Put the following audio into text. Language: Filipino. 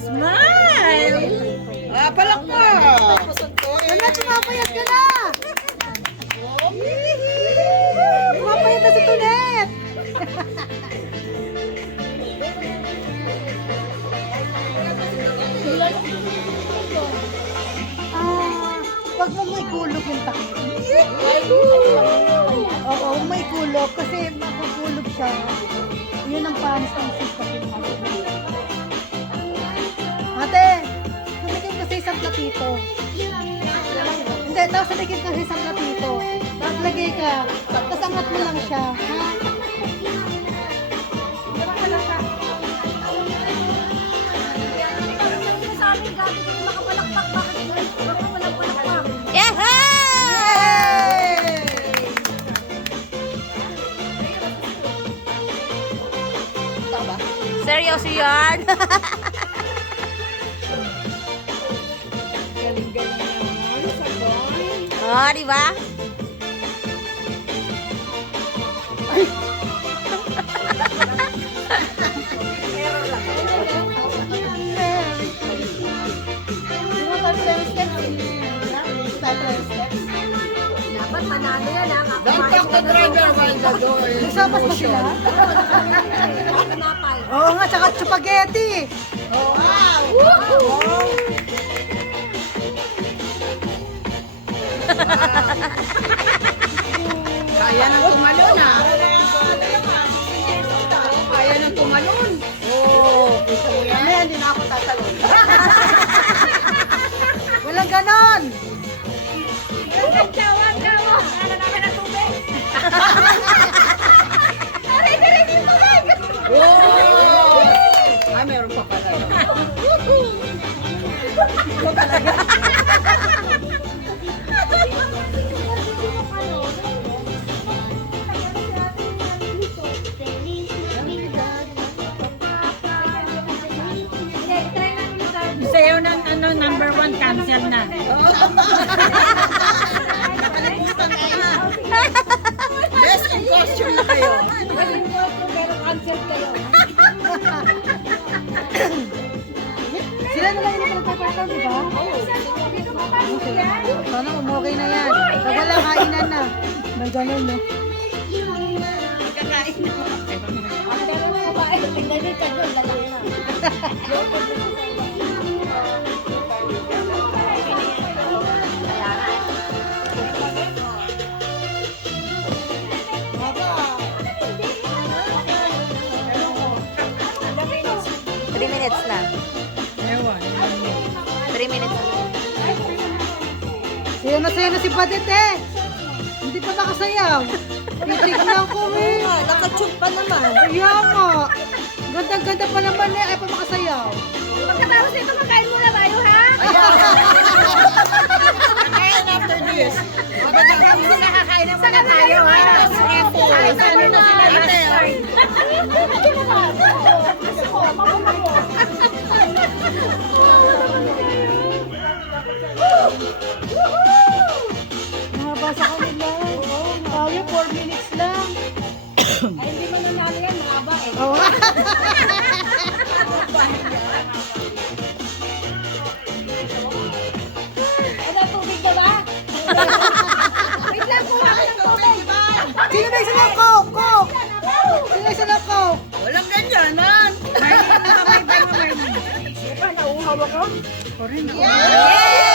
Smile! Ah, palakpak! Wala, tumapayat ka na! Tumapayat na si Tunet! Wag mo may kulog yung takot. Oo, may kulog kasi makukulog siya. Yun ang panis ng system. Ate, sumikip ka sa isang platito. Hindi, tapos sumikip ka sa isang platito. Tapos lagay ka. Tapos angat mo lang siya. Ha? Seryoso yan? Galing-galing naman, sabay. Oh, di ba? Dapat manalo yan ha. Don't talk to driver while the door is Sapas ba sila? Oo nga, tsaka spaghetti. Kaya nang tumalon ah. Kaya nang tumalon. Mamaya hindi na ako tatalon. Walang ganon. Oh! Ah, meron pa pala. Sayo ng ano, number 1 cancel na. Best in costume na kayo. Sila na lang yung nagpapataw, di ba? Sana umokay na yan. Pag wala, kainan na. May ganon, no? Three minutes na. Ewan. 3 minutes na. Sayo na si Padet eh. Hindi pa nakasayaw. Titignan ko eh. Nakachub pa naman. Kaya nga. Ganda-ganda pa naman eh. Ay pa makasayaw. Pagkatapos nito, makain muna tayo, ha? And after this, Nakakain na muna tayo, ha? Sabi na sila last time. Mahaba sa kanila. Tayo, 4 minutes lang. Ay, hindi mo nanalo yan, mahaba eh. Oo. Ano, tubig na ba? Wait lang, kuha ka ng tubig. Sino na isa ng Coke? Coke! Sino na isa ng Coke? walang ganyanan. Yay!